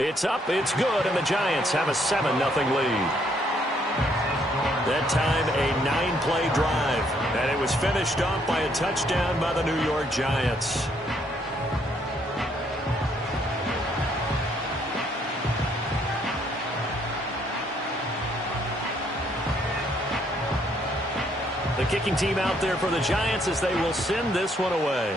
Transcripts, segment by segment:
It's up, it's good, and the Giants have a 7-0 lead. That time, a 9-play drive, and it was finished off by a touchdown by the New York Giants. The kicking team out there for the Giants as they will send this one away.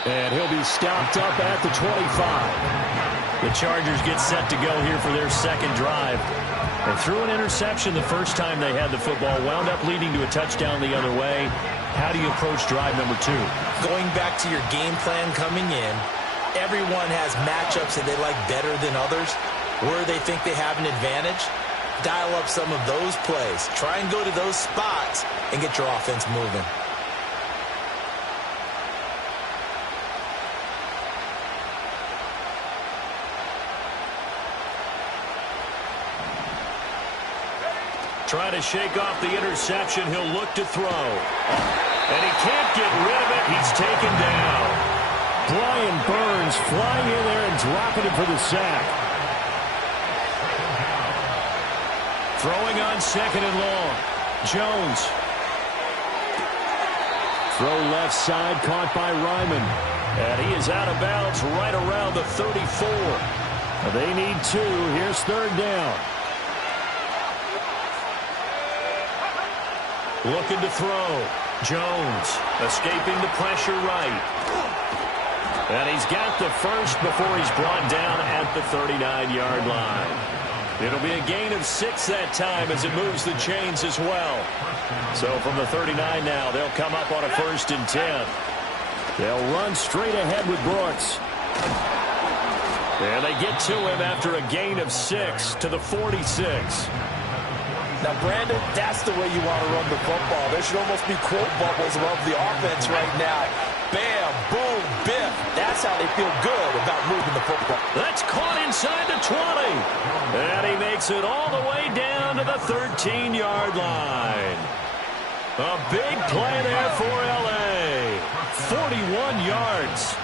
And he'll be stopped up at the 25. The Chargers get set to go here for their second drive. They threw an interception the first time they had the football, wound up leading to a touchdown the other way. How do you approach drive number 2? Going back to your game plan coming in, everyone has matchups that they like better than others. Where they think they have an advantage, dial up some of those plays. Try and go to those spots and get your offense moving. Try to shake off the interception. He'll look to throw. And he can't get rid of it. He's taken down. Brian Burns flying in there and dropping it for the sack. Throwing on 2nd and long. Jones. Throw left side, caught by Ryman. And he is out of bounds right around the 34. They need 2. Here's 3rd down. Looking to throw. Jones escaping the pressure right. And he's got the first before he's brought down at the 39-yard line. It'll be a gain of 6 that time as it moves the chains as well. So from the 39 now, they'll come up on a 1st and 10. They'll run straight ahead with Brooks. And they get to him after a gain of 6 to the 46. Now, Brandon, that's the way you want to run the football. There should almost be quote bubbles above the offense right now. Bam, boom, biff. That's how they feel good about moving the football. That's caught inside the 20. And he makes it all the way down to the 13-yard line. A big play there for L.A. 41 yards.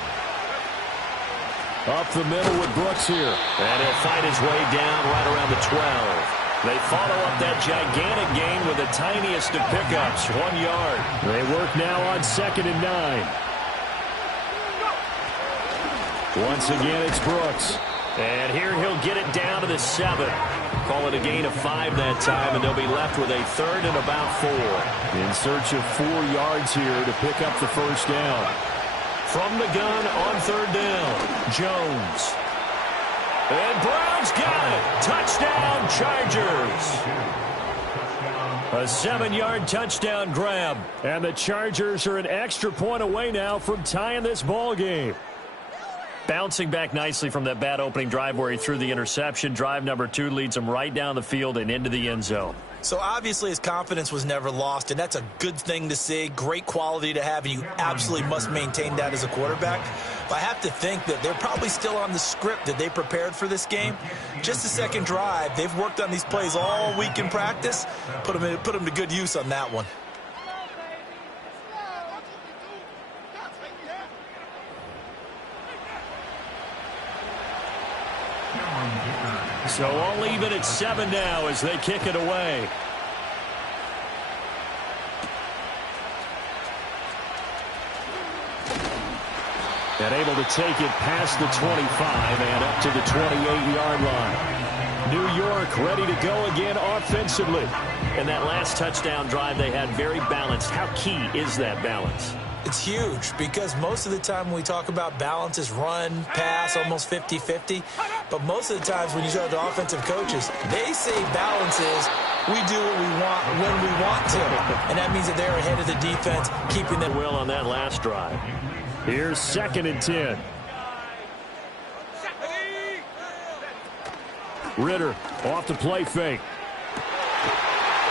Up the middle with Brooks here. And he'll find his way down right around the 12. They follow up that gigantic gain with the tiniest of pickups, 1 yard. They work now on 2nd and 9. Once again, it's Brooks. And here he'll get it down to the 7. Call it a gain of 5 that time, and they'll be left with a 3rd and about 4. In search of 4 yards here to pick up the 1st down. From the gun on 3rd down, Jones. And Brown's got it. Touchdown, Chargers. A 7-yard touchdown grab. And the Chargers are an extra point away now from tying this ball game. Bouncing back nicely from that bad opening drive where he threw the interception. Drive number 2 leads him right down the field and into the end zone. So obviously his confidence was never lost, and that's a good thing to see. Great quality to have, and you absolutely must maintain that as a quarterback. But I have to think that they're probably still on the script that they prepared for this game. Just the second drive, they've worked on these plays all week in practice. Put them to good use on that one. So all even at 7 now as they kick it away. And able to take it past the 25 and up to the 28-yard line. New York ready to go again offensively. And that last touchdown drive they had very balanced. How key is that balance? It's huge because most of the time when we talk about balance is run, pass, almost 50-50. But most of the times when you talk to offensive coaches, they say balance is we do what we want when we want to. And that means that they're ahead of the defense, keeping them well on that last drive. Here's 2nd and 10. Ritter off the play fake.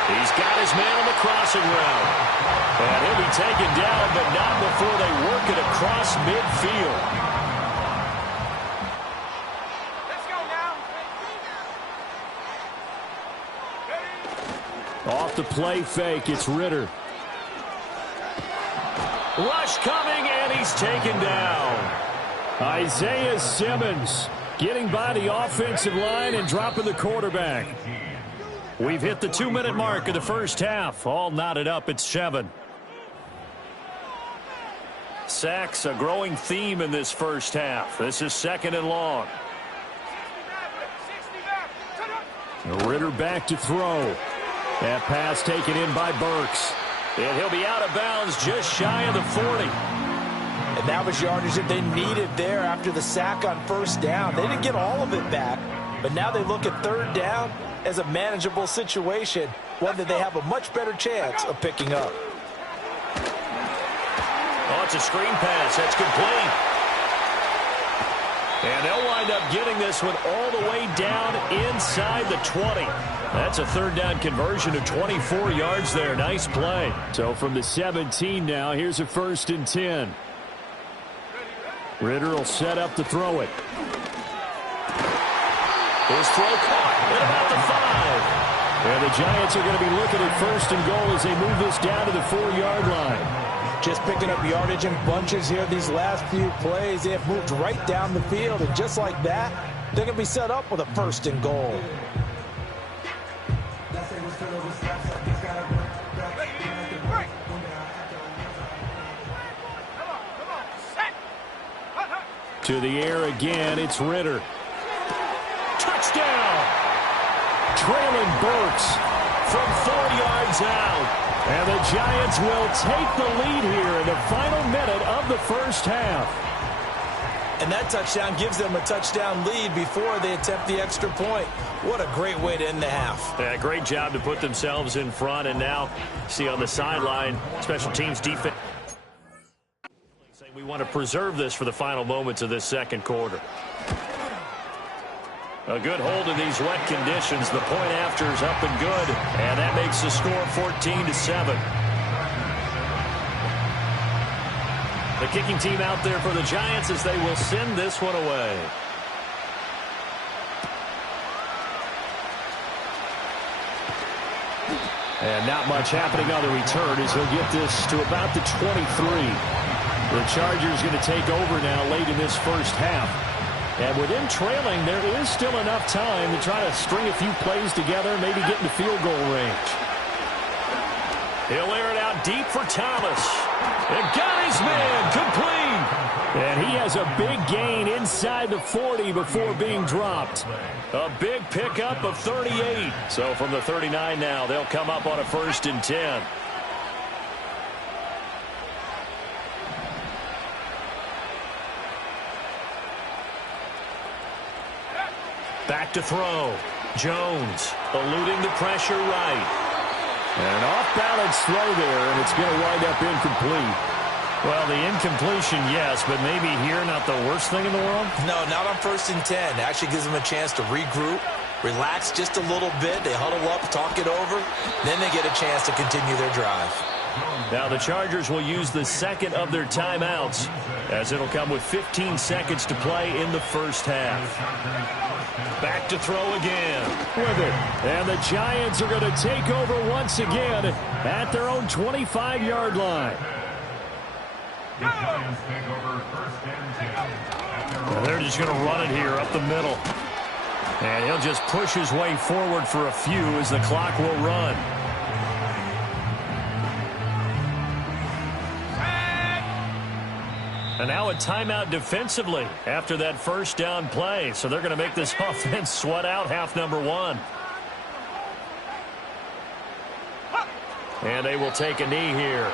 He's got his man on the crossing route. And he'll be taken down, but not before they work it across midfield. Let's go now. Off the play fake, it's Ritter. Rush coming, and he's taken down. Isaiah Simmons getting by the offensive line and dropping the quarterback. We've hit the 2-minute mark of the first half. All knotted up at 7. Sacks, a growing theme in this first half. This is 2nd and long. Ritter back to throw. That pass taken in by Burks. And he'll be out of bounds just shy of the 40. And that was yardage that they needed there after the sack on first down. They didn't get all of it back, but now they look at third down as a manageable situation, one that they have a much better chance of picking up. Oh, it's a screen pass. That's complete. And they'll wind up getting this one all the way down inside the 20. That's a third down conversion of 24 yards there. Nice play. So from the 17 now, here's a 1st and 10. Ritter will set up to throw it. His throw caught at about the 5. And the Giants are going to be looking at 1st and goal as they move this down to the 4-yard line. Just picking up yardage in bunches here these last few plays. They have moved right down the field, and just like that, they're going to be set up with a 1st and goal. To the air again, it's Ritter. Touchdown! Traylon Burks from 4 yards out. And the Giants will take the lead here in the final minute of the first half. And that touchdown gives them a touchdown lead before they attempt the extra point. What a great way to end the half. Yeah, great job to put themselves in front. And now, see on the sideline, special teams defense. We want to preserve this for the final moments of this second quarter. A good hold in these wet conditions. The point after is up and good. And that makes the score 14-7. The kicking team out there for the Giants as they will send this one away. And not much happening on the return as he'll get this to about the 23. The Chargers going to take over now late in this first half. And with him trailing, there is still enough time to try to string a few plays together, maybe get into field goal range. He'll air it out deep for Thomas. And got his man complete. And he has a big gain inside the 40 before being dropped. A big pickup of 38. So from the 39 now, they'll come up on a 1st and 10. Back to throw. Jones eluding the pressure right. And an off-balance throw there, and it's going to wind up incomplete. Well, the incompletion, yes, but maybe here not the worst thing in the world? No, not on 1st and 10. It actually gives them a chance to regroup, relax just a little bit. They huddle up, talk it over. Then they get a chance to continue their drive. Now the Chargers will use the second of their timeouts as it'll come with 15 seconds to play in the first half. Back to throw again. With it. And the Giants are going to take over once again at their own 25-yard line. They're just going to run it here up the middle. And he'll just push his way forward for a few as the clock will run. And now a timeout defensively after that first down play. So they're going to make this offense sweat out half number 1. And they will take a knee here.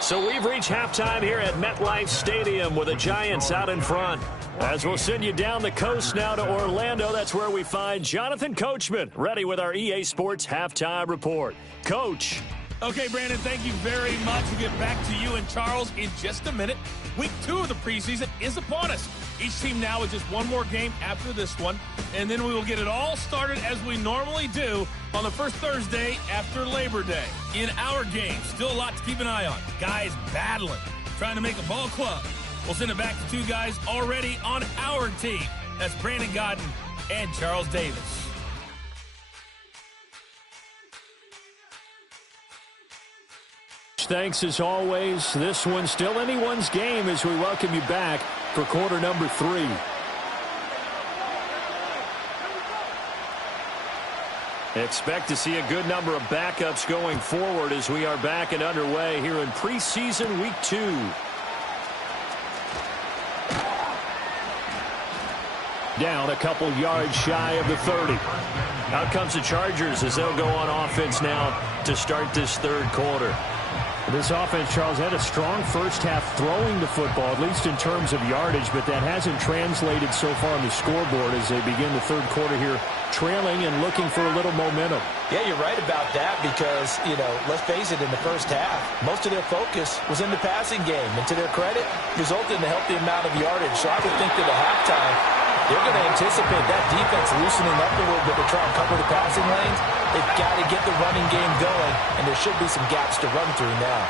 So we've reached halftime here at MetLife Stadium with the Giants out in front. As we'll send you down the coast now to Orlando, that's where we find Jonathan Coachman ready with our EA Sports Halftime Report. Coach. Okay, Brandon, thank you very much. We'll get back to you and Charles in just a minute. Week 2 of the preseason is upon us. Each team now is just one more game after this one, and then we will get it all started as we normally do on the first Thursday after Labor Day. In our game, still a lot to keep an eye on. Guys battling, trying to make a ball club. We'll send it back to 2 guys already on our team. That's Brandon Godden and Charles Davis. thanks as always. This one's still anyone's game as we welcome you back for quarter number 3. Expect to see a good number of backups going forward as we are back and underway here in preseason week 2. Down a couple yards shy of the 30. Out comes the Chargers as they'll go on offense now to start this third quarter. This offense, Charles, had a strong first half throwing the football, at least in terms of yardage, but that hasn't translated so far on the scoreboard as they begin the third quarter here, trailing and looking for a little momentum. Yeah, you're right about that because, let's face it, in the first half, most of their focus was in the passing game. And to their credit, resulted in a healthy amount of yardage. So I would think that at halftime, they're going to anticipate that defense loosening up a little bit to try and cover the passing lanes. They've got to get the running game going, and there should be some gaps to run through now.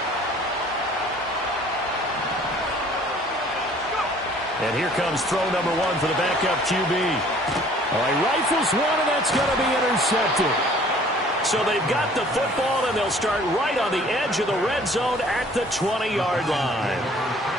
And here comes throw number 1 for the backup QB. All right, rifles one, and that's going to be intercepted. So they've got the football, and they'll start right on the edge of the red zone at the 20-yard line.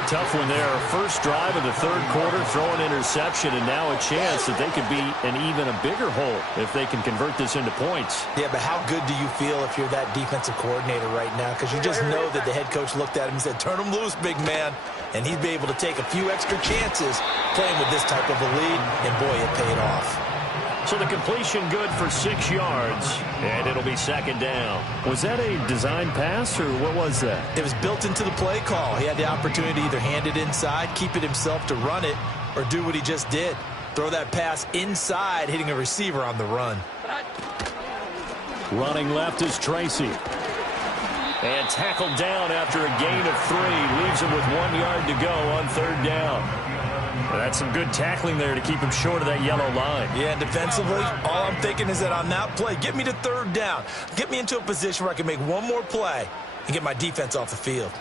Tough one there. First drive of the third quarter, throw an interception, and now a chance that they could be an even a bigger hole if they can convert this into points. Yeah, but how good do you feel if you're that defensive coordinator right now? Because you just know that the head coach looked at him and said, turn him loose, big man. And he'd be able to take a few extra chances playing with this type of a lead, and boy, it paid off. So the completion good for 6 yards, and it'll be second down. Was that a design pass, or what was that? It was built into the play call. He had the opportunity to either hand it inside, keep it himself to run it, or do what he just did. Throw that pass inside, hitting a receiver on the run. Running left is Tracy. And tackled down after a gain of 3. Leaves him with 1 yard to go on third down. That's some good tackling there to keep him short of that yellow line. Yeah, and defensively, all I'm thinking is that on that play, get me to third down. Get me into a position where I can make one more play and get my defense off the field.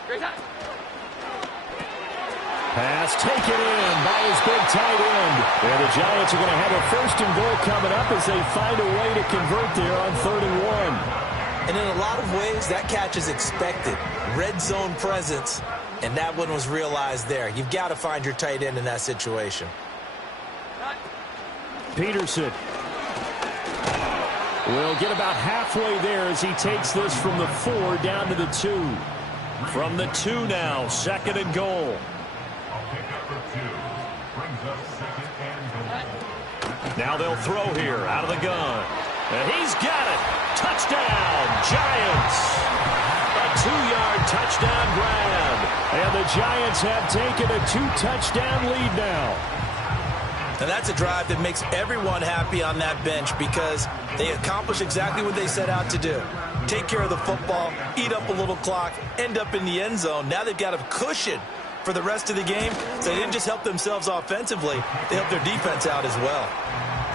Pass taken in by his big tight end. And the Giants are going to have a first and goal coming up as they find a way to convert there on 3rd and 1. And in a lot of ways, that catch is expected. Red zone presence. And that one was realized there. You've got to find your tight end in that situation. Peterson will get about halfway there as he takes this from the 4 down to the 2. From the 2 now, 2nd and goal. Now they'll throw here out of the gun. And he's got it. Touchdown, Giants. A 2-yard touchdown grab. And the Giants have taken a 2-touchdown lead now. And that's a drive that makes everyone happy on that bench because they accomplish exactly what they set out to do. Take care of the football, eat up a little clock, end up in the end zone. Now they've got a cushion for the rest of the game. So they didn't just help themselves offensively, they helped their defense out as well.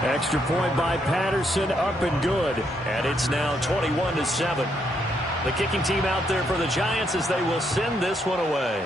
Extra point by Patterson, up and good. And it's now 21-7. The kicking team out there for the Giants as they will send this one away.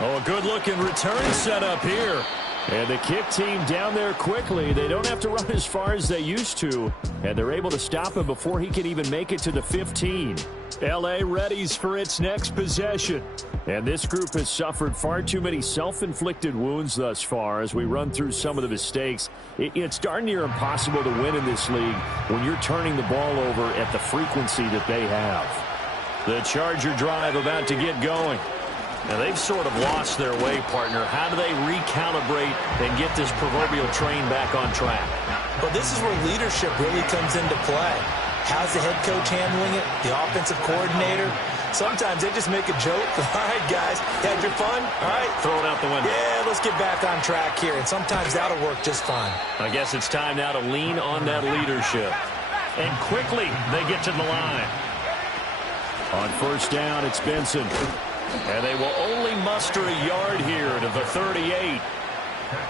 Oh, a good-looking return set up here. And the kick team down there quickly. They don't have to run as far as they used to. And they're able to stop him before he can even make it to the 15. L.A. readies for its next possession. And this group has suffered far too many self-inflicted wounds thus far as we run through some of the mistakes. It's darn near impossible to win in this league when you're turning the ball over at the frequency that they have. The Charger drive about to get going. Now, they've sort of lost their way, partner. How do they recalibrate and get this proverbial train back on track? Well, this is where leadership really comes into play. How's the head coach handling it? The offensive coordinator? Sometimes they just make a joke. All right, guys, had your fun? All right. Throw it out the window. Yeah, let's get back on track here. And sometimes that'll work just fine. I guess it's time now to lean on that leadership. And quickly, they get to the line. On first down, it's Benson. And they will only muster a yard here to the 38.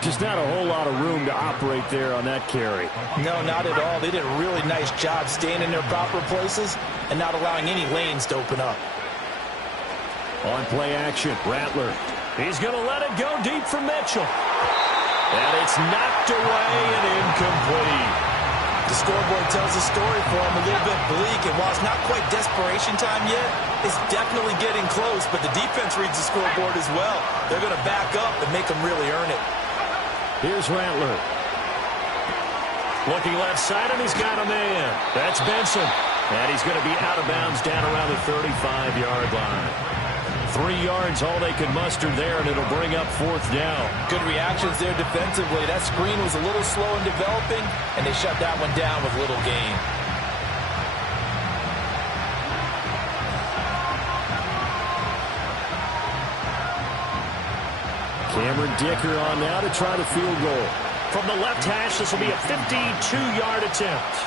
Just not a whole lot of room to operate there on that carry. No, not at all. They did a really nice job staying in their proper places and not allowing any lanes to open up. On play action, Rattler. He's going to let it go deep for Mitchell. And it's knocked away and incomplete. The scoreboard tells a story for them, a little bit bleak, and while it's not quite desperation time yet, it's definitely getting close, but the defense reads the scoreboard as well. They're going to back up and make them really earn it. Here's Rattler. Looking left side, and he's got a man. That's Benson. And he's going to be out of bounds down around the 35-yard line. 3 yards, all they could muster there, and it'll bring up 4th down. Good reactions there defensively. That screen was a little slow in developing, and they shut that one down with little gain. Cameron Dicker on now to try the field goal. From the left hash, this will be a 52-yard attempt.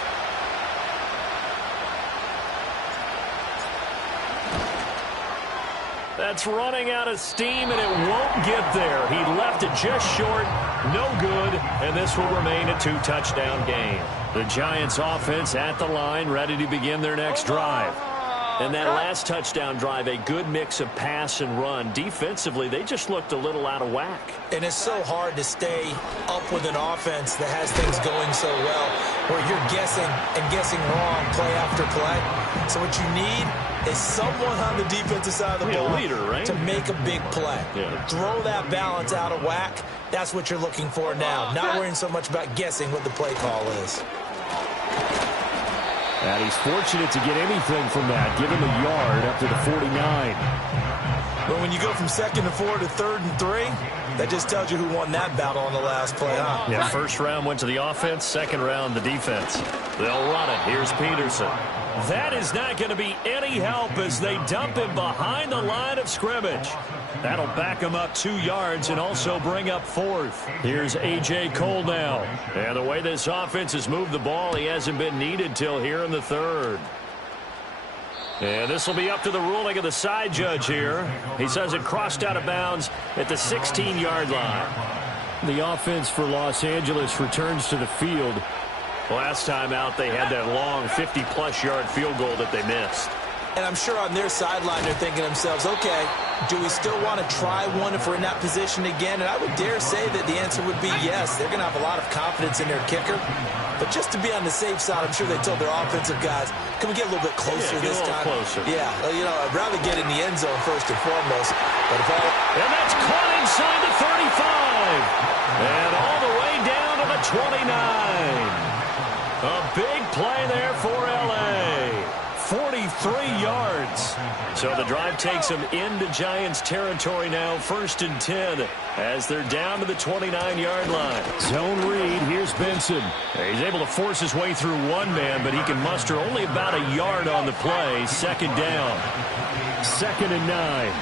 That's running out of steam, and it won't get there. He left it just short, no good, and this will remain a 2-touchdown game. The Giants offense at the line, ready to begin their next drive. And that last touchdown drive, a good mix of pass and run. Defensively, they just looked a little out of whack. And it's so hard to stay up with an offense that has things going so well, where you're guessing and guessing wrong play after play. So what you need is someone on the defensive side of the ball, a leader, right? To make a big play. Yeah. Throw that balance out of whack. That's what you're looking for now. Not worrying so much about guessing what the play call is. And he's fortunate to get anything from that. Give him a yard up to the 49. But when you go from 2nd and 4 to 3rd and 3, that just tells you who won that battle on the last play, huh? Yeah, first round went to the offense, second round the defense. They'll run it. Here's Peterson. That is not going to be any help as they dump him behind the line of scrimmage. That'll back him up 2 yards and also bring up 4th. Here's A.J. Cole now. And the way this offense has moved the ball, he hasn't been needed till here in the 3rd. And this will be up to the ruling of the side judge here. He says it crossed out of bounds at the 16-yard line. The offense for Los Angeles returns to the field. Last time out, they had that long 50-plus yard field goal that they missed. And I'm sure on their sideline they're thinking to themselves, okay, do we still want to try one if we're in that position again? And I would dare say that the answer would be yes. They're going to have a lot of confidence in their kicker. But just to be on the safe side, I'm sure they told their offensive guys, can we get a little bit closer this time? Closer. Yeah, you know, I'd rather get in the end zone first and foremost. But if and that's caught inside the 35. And all the way down to the 29. A big play there for L.A. 43 yards. So the drive takes them into Giants territory now, 1st and 10, as they're down to the 29-yard line. Zone read, here's Benson. He's able to force his way through one man, but he can muster only about a yard on the play. 2nd down. 2nd and 9.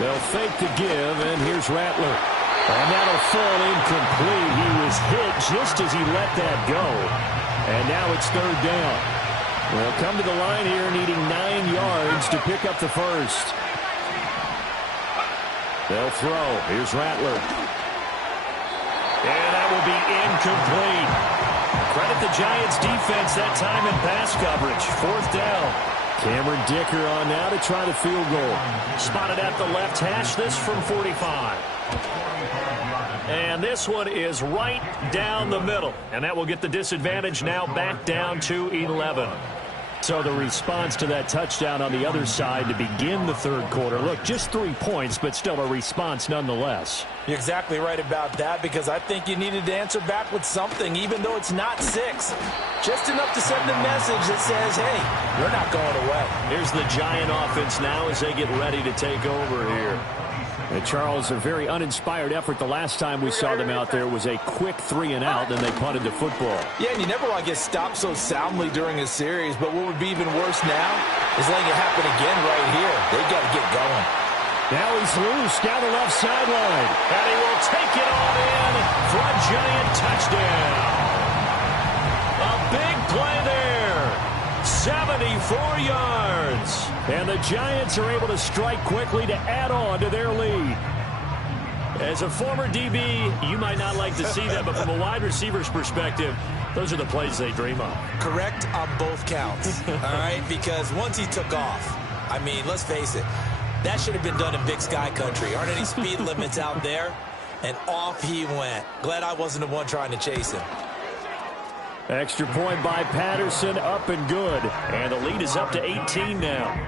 They'll fake the give, and here's Rattler. And that'll fall incomplete. He was hit just as he let that go. And now it's 3rd down. They'll come to the line here needing 9 yards to pick up the first. They'll throw. Here's Rattler. And that will be incomplete. Credit the Giants defense that time in pass coverage. 4th down. Cameron Dicker on now to try the field goal. Spotted at the left hash, this from 45. And this one is right down the middle. And that will get the disadvantage now back down to 11. So the response to that touchdown on the other side to begin the 3rd quarter. Look, just 3 points, but still a response nonetheless. You're exactly right about that, because I think you needed to answer back with something, even though it's not 6. Just enough to send a message that says, hey, you're not going away. Here's the Giant offense now as they get ready to take over here. And Charles, a very uninspired effort. The last time we saw them out there was a quick 3-and-out, then they punted the football. Yeah, and you never want to get stopped so soundly during a series, but what would be even worse now is letting it happen again right here. They've got to get going. Now he's loose down the left sideline. And he will take it on in for a Giant touchdown. A big play there. 74 yards. And the Giants are able to strike quickly to add on to their lead. As a former DB, you might not like to see that, but from a wide receiver's perspective, those are the plays they dream of. Correct on both counts, all right? Because once he took off, I mean, let's face it, that should have been done in Big Sky country. Aren't any speed limits out there? And off he went. Glad I wasn't the one trying to chase him. Extra point by Patterson, up and good. And the lead is up to 18 now.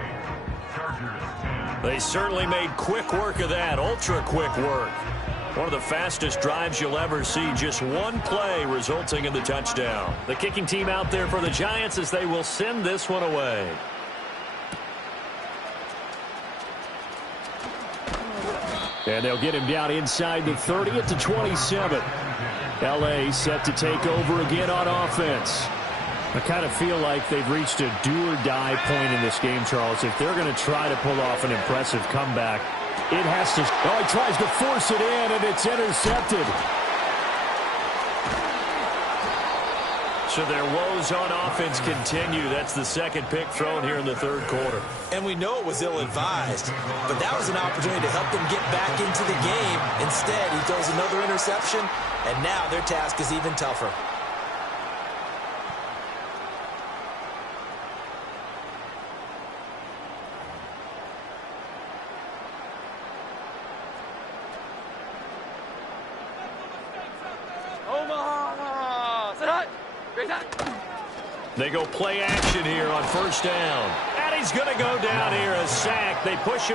They certainly made quick work of that, ultra quick work. One of the fastest drives you'll ever see, just one play resulting in the touchdown. The kicking team out there for the Giants as they will send this one away. And they'll get him down inside the 30 at the 27. LA set to take over again on offense. I kind of feel like they've reached a do-or-die point in this game, Charles. If they're going to try to pull off an impressive comeback, it has to... Oh, he tries to force it in, and it's intercepted. So their woes on offense continue. That's the second pick thrown here in the third quarter. And we know it was ill-advised, but that was an opportunity to help them get back into the game. Instead, he throws another interception, and now their task is even tougher. They go play action here on first down. And he's going to go down here, a sack. They push him